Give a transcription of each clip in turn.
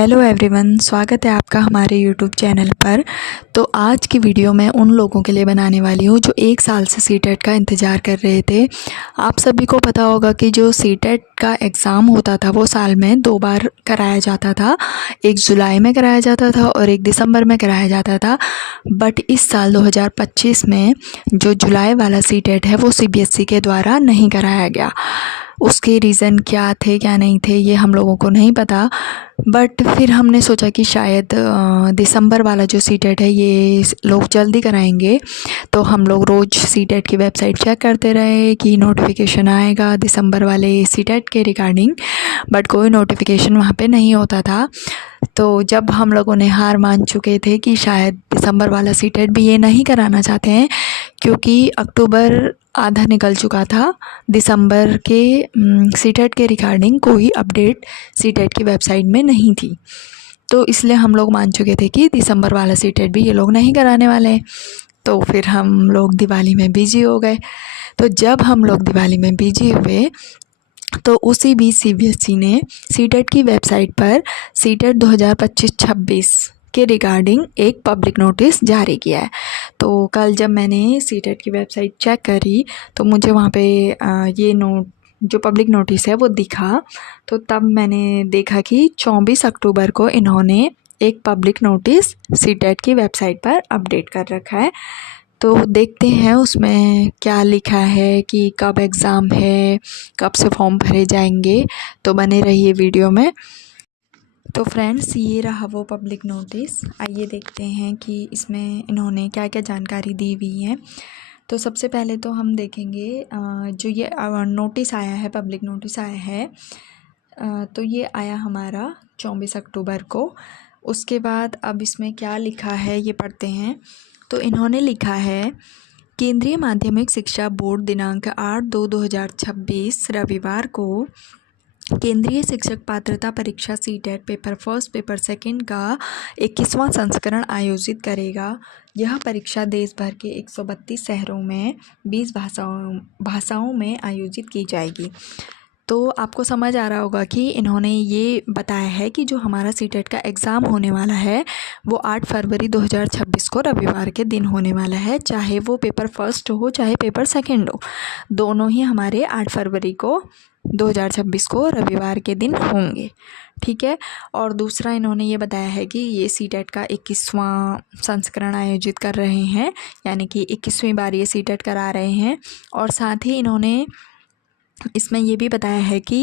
Hello everyone, स्वागत है आपका हमारे यूट्यूब चैनल पर। तो आज की वीडियो मैं उन लोगों के लिए बनाने वाली हूँ जो 1 साल से सीटेट का इंतज़ार कर रहे थे। आप सभी को पता होगा कि जो सीटेट का एग्ज़ाम होता था वो साल में 2 बार कराया जाता था। एक जुलाई में कराया जाता था और एक दिसंबर में कराया जाता था। बट इस साल 2025 में जो जुलाई वाला सीटेट है वो सीबीएसई के द्वारा नहीं कराया गया। उसके रीज़न क्या थे क्या नहीं थे ये हम लोगों को नहीं पता। बट फिर हमने सोचा कि शायद दिसंबर वाला जो सीटेट है ये लोग जल्दी कराएंगे। तो हम लोग रोज़ सीटेट की वेबसाइट चेक करते रहे कि नोटिफिकेशन आएगा दिसंबर वाले सीटेट के रिगार्डिंग, बट कोई नोटिफिकेशन वहाँ पे नहीं होता था। तो जब हम लोगों ने हार मान चुके थे कि शायद दिसंबर वाला सीटेट भी ये नहीं कराना चाहते हैं, क्योंकि अक्टूबर आधा निकल चुका था, दिसंबर के सीटेट के रिगार्डिंग कोई अपडेट सीटेट की वेबसाइट में नहीं थी। तो इसलिए हम लोग मान चुके थे कि दिसंबर वाला सीटेट भी ये लोग नहीं कराने वाले हैं। तो फिर हम लोग दिवाली में बिजी हो गए। तो जब हम लोग दिवाली में बिजी हुए तो उसी बीच सीबीएसई ने सीटेट की वेबसाइट पर सीटेट 2025-26 के रिगार्डिंग एक पब्लिक नोटिस जारी किया है। तो कल जब मैंने सीटेट की वेबसाइट चेक करी तो मुझे वहाँ पे ये जो पब्लिक नोटिस है वो दिखा। तो तब मैंने देखा कि 24 अक्टूबर को इन्होंने एक पब्लिक नोटिस सीटेट की वेबसाइट पर अपडेट कर रखा है। तो देखते हैं उसमें क्या लिखा है कि कब एग्ज़ाम है, कब से फॉर्म भरे जाएंगे। तो बने रहिए वीडियो में। तो फ्रेंड्स, ये रहा वो पब्लिक नोटिस। आइए देखते हैं कि इसमें इन्होंने क्या क्या जानकारी दी हुई है। तो सबसे पहले तो हम देखेंगे जो ये नोटिस आया है, पब्लिक नोटिस आया है, तो ये आया हमारा 24 अक्टूबर को। उसके बाद अब इसमें क्या लिखा है ये पढ़ते हैं। तो इन्होंने लिखा है, केंद्रीय माध्यमिक शिक्षा बोर्ड दिनांक 8/2/2026 रविवार को केंद्रीय शिक्षक पात्रता परीक्षा CTET paper first paper second का 21वां संस्करण आयोजित करेगा। यह परीक्षा देश भर के 132 शहरों में 20 भाषाओं में आयोजित की जाएगी। तो आपको समझ आ रहा होगा कि इन्होंने ये बताया है कि जो हमारा सीटेट का एग्ज़ाम होने वाला है वो 8 फरवरी 2026 को रविवार के दिन होने वाला है। चाहे वो पेपर फर्स्ट हो चाहे पेपर सेकंड हो, दोनों ही हमारे 8 फरवरी को 2026 को रविवार के दिन होंगे। ठीक है। और दूसरा इन्होंने ये बताया है कि ये सीटेट का 21वां संस्करण आयोजित कर रहे हैं, यानी कि 21वीं बार ये सीटेट करा रहे हैं। और साथ ही इन्होंने इसमें ये भी बताया है कि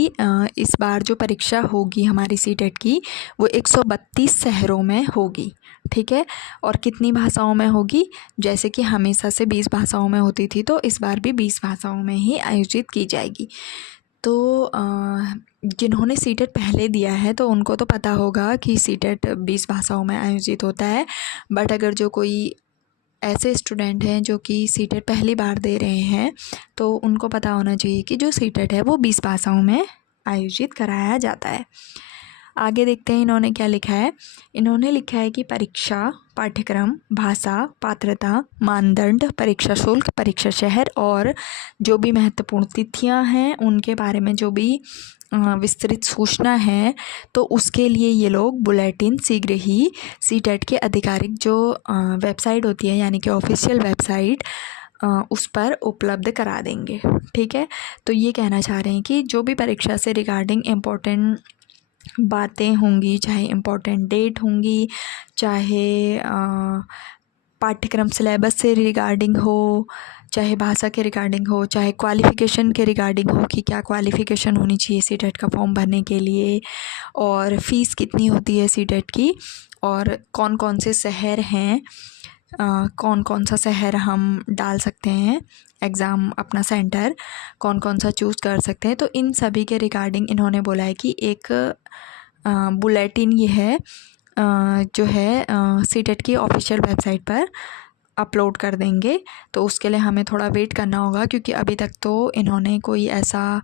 इस बार जो परीक्षा होगी हमारी सीटेट की वो 132 शहरों में होगी। ठीक है। और कितनी भाषाओं में होगी? जैसे कि हमेशा से 20 भाषाओं में होती थी, तो इस बार भी 20 भाषाओं में ही आयोजित की जाएगी। तो जिन्होंने सीटेट पहले दिया है तो उनको तो पता होगा कि सीटेट 20 भाषाओं में आयोजित होता है। बट अगर जो कोई ऐसे स्टूडेंट हैं जो कि सीटेट पहली बार दे रहे हैं तो उनको पता होना चाहिए कि जो सीटेट है वो 20 भाषाओं में आयोजित कराया जाता है। आगे देखते हैं इन्होंने क्या लिखा है। इन्होंने लिखा है कि परीक्षा पाठ्यक्रम, भाषा, पात्रता, मानदंड, परीक्षा शुल्क, परीक्षा शहर और जो भी महत्वपूर्ण तिथियां हैं उनके बारे में जो भी विस्तृत सूचना है, तो उसके लिए ये लोग बुलेटिन शीघ्र ही सीटेट के आधिकारिक जो वेबसाइट होती है, यानी कि ऑफिशियल वेबसाइट, उस पर उपलब्ध करा देंगे। ठीक है। तो ये कहना चाह रहे हैं कि जो भी परीक्षा से रिगार्डिंग इम्पोर्टेंट बातें होंगी, चाहे इम्पोर्टेंट डेट होंगी, चाहे पाठ्यक्रम सिलेबस से रिगार्डिंग हो, चाहे भाषा के रिगार्डिंग हो, चाहे क्वालिफ़िकेशन के रिगार्डिंग हो कि क्या क्वालिफ़िकेशन होनी चाहिए सीटेट का फॉर्म भरने के लिए, और फ़ीस कितनी होती है सीटेट की, और कौन कौन से शहर हैं, कौन कौन सा शहर हम डाल सकते हैं एग्ज़ाम अपना सेंटर, कौन कौन सा चूज़ कर सकते हैं। तो इन सभी के रिगार्डिंग इन्होंने बोला है कि एक बुलेटिन ये है जो है सीटेट की ऑफिशियल वेबसाइट पर अपलोड कर देंगे। तो उसके लिए हमें थोड़ा वेट करना होगा, क्योंकि अभी तक तो इन्होंने कोई ऐसा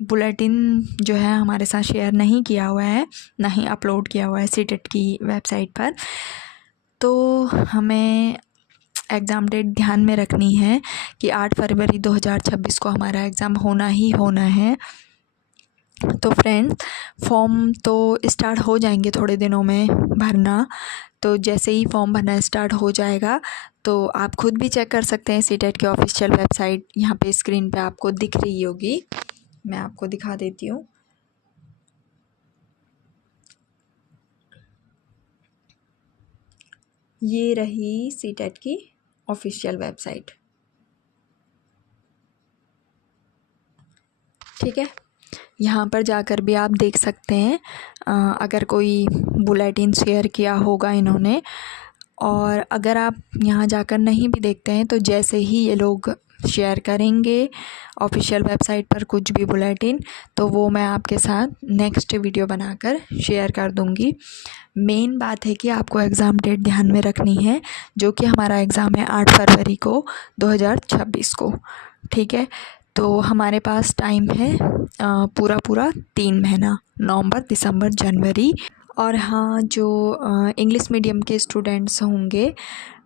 बुलेटिन जो है हमारे साथ शेयर नहीं किया हुआ है, ना ही अपलोड किया हुआ है सीटेट की वेबसाइट पर। तो हमें एग्ज़ाम डेट ध्यान में रखनी है कि 8 फरवरी 2026 को हमारा एग्ज़ाम होना ही होना है। तो फ्रेंड्स, फॉर्म तो स्टार्ट हो जाएंगे थोड़े दिनों में भरना। तो जैसे ही फॉर्म भरना स्टार्ट हो जाएगा तो आप खुद भी चेक कर सकते हैं सीटेट की ऑफिशियल वेबसाइट। यहाँ पे स्क्रीन पे आपको दिख रही होगी, मैं आपको दिखा देती हूँ। ये रही सीटेट की ऑफिशियल वेबसाइट, ठीक है। यहाँ पर जाकर भी आप देख सकते हैं अगर कोई बुलेटिन शेयर किया होगा इन्होंने। और अगर आप यहाँ जाकर नहीं भी देखते हैं तो जैसे ही ये लोग शेयर करेंगे ऑफिशियल वेबसाइट पर कुछ भी बुलेटिन, तो वो मैं आपके साथ नेक्स्ट वीडियो बनाकर शेयर कर दूँगी। मेन बात है कि आपको एग्ज़ाम डेट ध्यान में रखनी है, जो कि हमारा एग्ज़ाम है 8 फरवरी को 2026 को, ठीक है। तो हमारे पास टाइम है पूरा 3 महीना, नवंबर, दिसंबर, जनवरी। और हाँ, जो इंग्लिश मीडियम के स्टूडेंट्स होंगे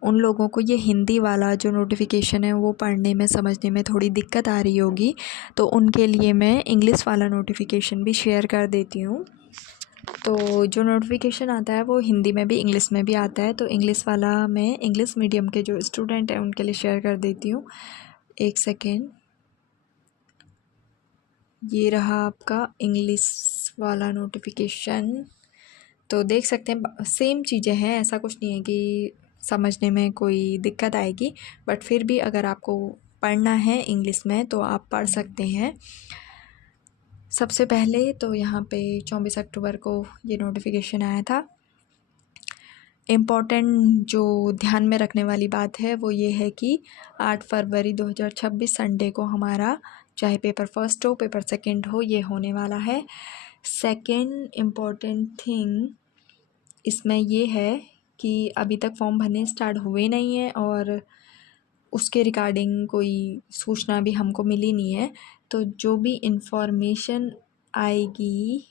उन लोगों को ये हिंदी वाला जो नोटिफिकेशन है वो पढ़ने में समझने में थोड़ी दिक्कत आ रही होगी, तो उनके लिए मैं इंग्लिश वाला नोटिफिकेशन भी शेयर कर देती हूँ। तो जो नोटिफिकेशन आता है वो हिंदी में भी इंग्लिश में भी आता है, तो इंग्लिश वाला मैं इंग्लिश मीडियम के जो स्टूडेंट हैं उनके लिए शेयर कर देती हूँ। एक सेकेंड, ये रहा आपका इंग्लिश वाला नोटिफिकेशन। तो देख सकते हैं सेम चीज़ें हैं, ऐसा कुछ नहीं है कि समझने में कोई दिक्कत आएगी, बट फिर भी अगर आपको पढ़ना है इंग्लिश में तो आप पढ़ सकते हैं। सबसे पहले तो यहाँ पे 24 अक्टूबर को ये नोटिफिकेशन आया था। इम्पॉर्टेंट जो ध्यान में रखने वाली बात है वो ये है कि 8 फरवरी 2026 संडे को हमारा चाहे पेपर फर्स्ट हो पेपर सेकंड हो ये होने वाला है। सेकंड इम्पॉर्टेंट थिंग इसमें ये है कि अभी तक फॉर्म भरने स्टार्ट हुए नहीं है और उसके रिगार्डिंग कोई सूचना भी हमको मिली नहीं है। तो जो भी इंफॉर्मेशन आएगी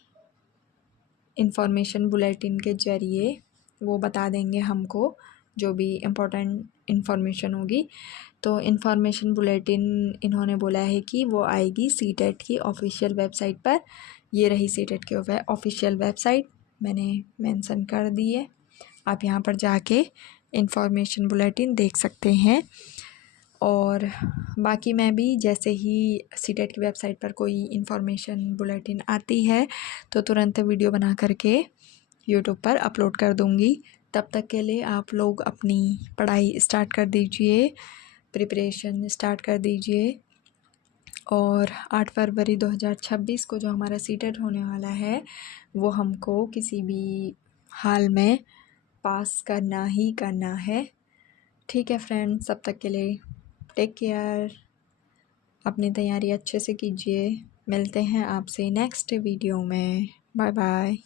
इंफॉर्मेशन बुलेटिन के ज़रिए वो बता देंगे हमको, जो भी इम्पोर्टेंट इंफॉर्मेशन होगी। तो इंफॉर्मेशन बुलेटिन इन्होंने बोला है कि वो आएगी सीटेट की ऑफिशियल वेबसाइट पर। ये रही सीटेट की ऑफिशियल वेबसाइट, मैंने मेंशन कर दी है। आप यहाँ पर जाके इंफॉर्मेशन बुलेटिन देख सकते हैं। और बाकी मैं भी जैसे ही सीटेट की वेबसाइट पर कोई इन्फॉर्मेशन बुलेटिन आती है तो तुरंत वीडियो बना करके यूट्यूब पर अपलोड कर दूँगी। तब तक के लिए आप लोग अपनी पढ़ाई स्टार्ट कर दीजिए, प्रिपरेशन स्टार्ट कर दीजिए। और 8 फरवरी 2026 को जो हमारा सीटेट होने वाला है वो हमको किसी भी हाल में पास करना ही करना है, ठीक है फ्रेंड्स। तब तक के लिए टेक केयर, अपनी तैयारी अच्छे से कीजिए। मिलते हैं आपसे नेक्स्ट वीडियो में, बाय बाय।